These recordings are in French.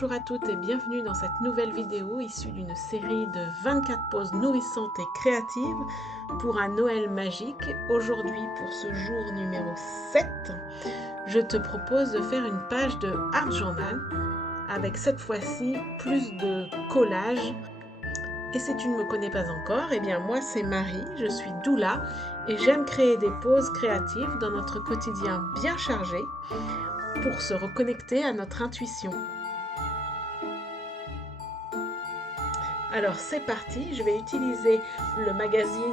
Bonjour à toutes et bienvenue dans cette nouvelle vidéo issue d'une série de 24 pauses nourrissantes et créatives pour un Noël magique. Aujourd'hui, pour ce jour numéro 7, je te propose de faire une page de Art Journal avec cette fois-ci plus de collages. Et si tu ne me connais pas encore, eh bien moi c'est Marie, je suis doula et j'aime créer des pauses créatives dans notre quotidien bien chargé pour se reconnecter à notre intuition. Alors c'est parti, je vais utiliser le magazine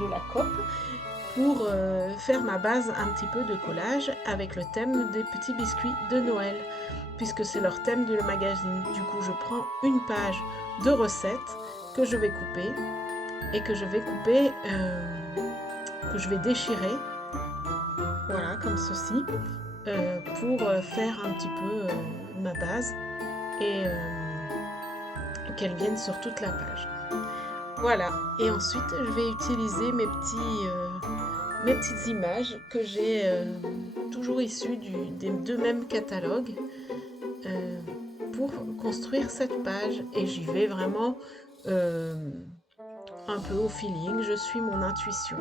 de la COP pour faire ma base un petit peu de collage avec le thème des petits biscuits de Noël, puisque c'est leur thème du magazine. Du coup, je prends une page de recettes que je vais couper et que je vais déchirer, voilà, comme ceci, pour faire un petit peu ma base et qu'elle vienne sur toute la page. Voilà, et ensuite je vais utiliser mes petites images que j'ai toujours issues des deux mêmes catalogues pour construire cette page. Et j'y vais vraiment un peu au feeling, je suis mon intuition.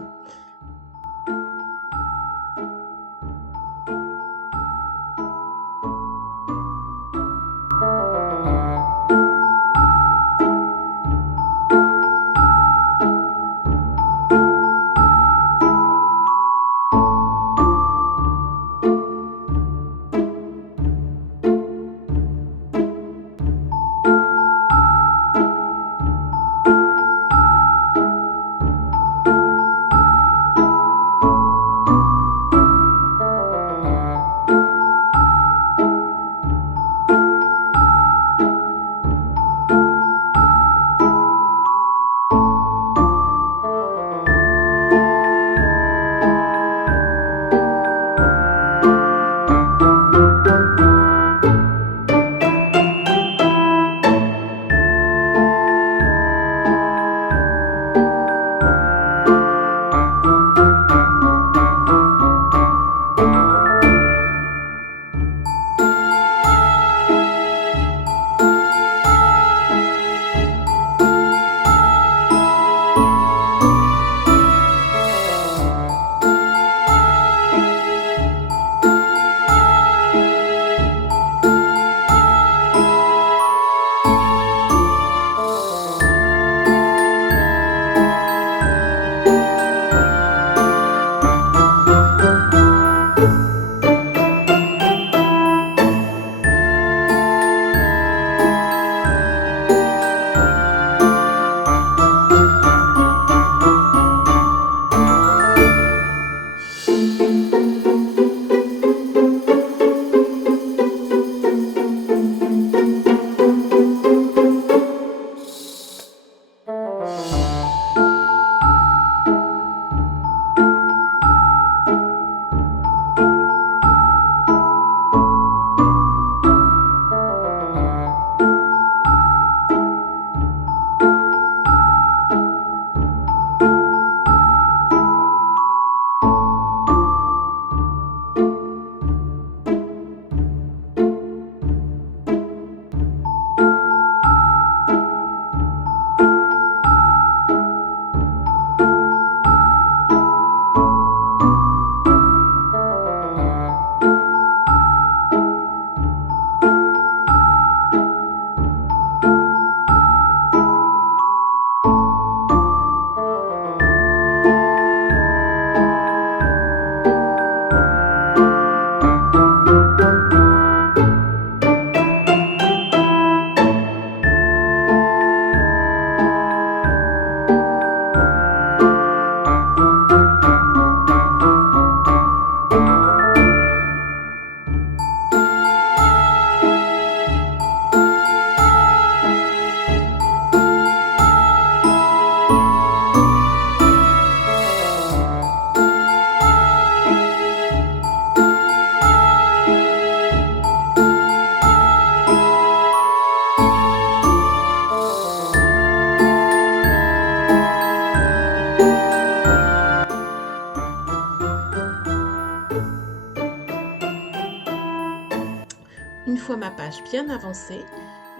vois ma page bien avancée,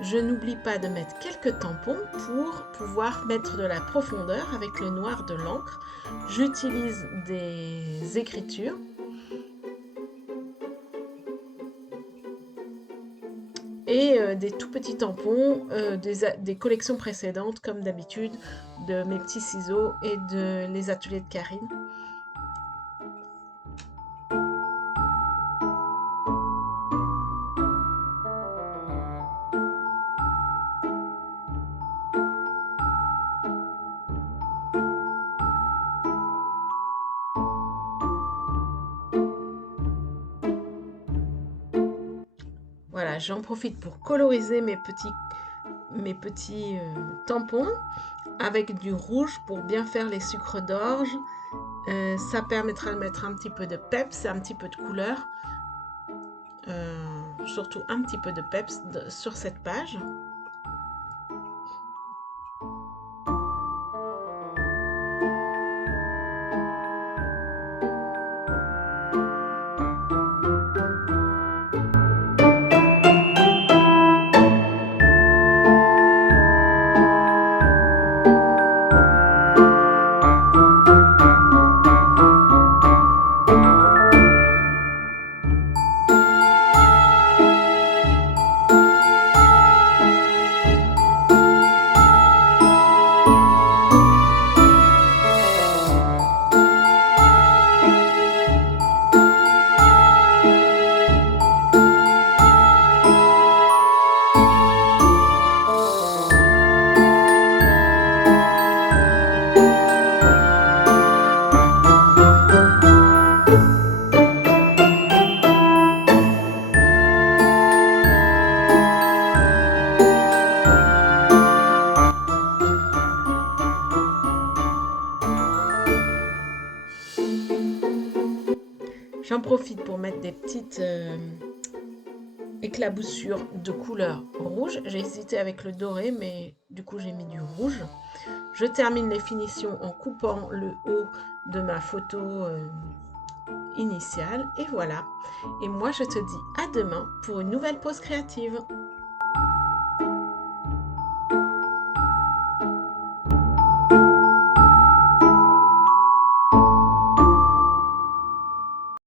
je n'oublie pas de mettre quelques tampons pour pouvoir mettre de la profondeur avec le noir de l'encre. J'utilise des écritures et des tout petits tampons des collections précédentes, comme d'habitude, de mes petits ciseaux et de les ateliers de Karine. Voilà, j'en profite pour coloriser mes petits tampons avec du rouge pour bien faire les sucres d'orge. Ça permettra de mettre un petit peu de peps, un petit peu de couleur, surtout un petit peu de peps sur cette page. J'en profite pour mettre des petites éclaboussures de couleur rouge. J'ai hésité avec le doré, mais du coup j'ai mis du rouge. Je termine les finitions en coupant le haut de ma photo initiale. Et voilà. Et moi je te dis à demain pour une nouvelle pause créative.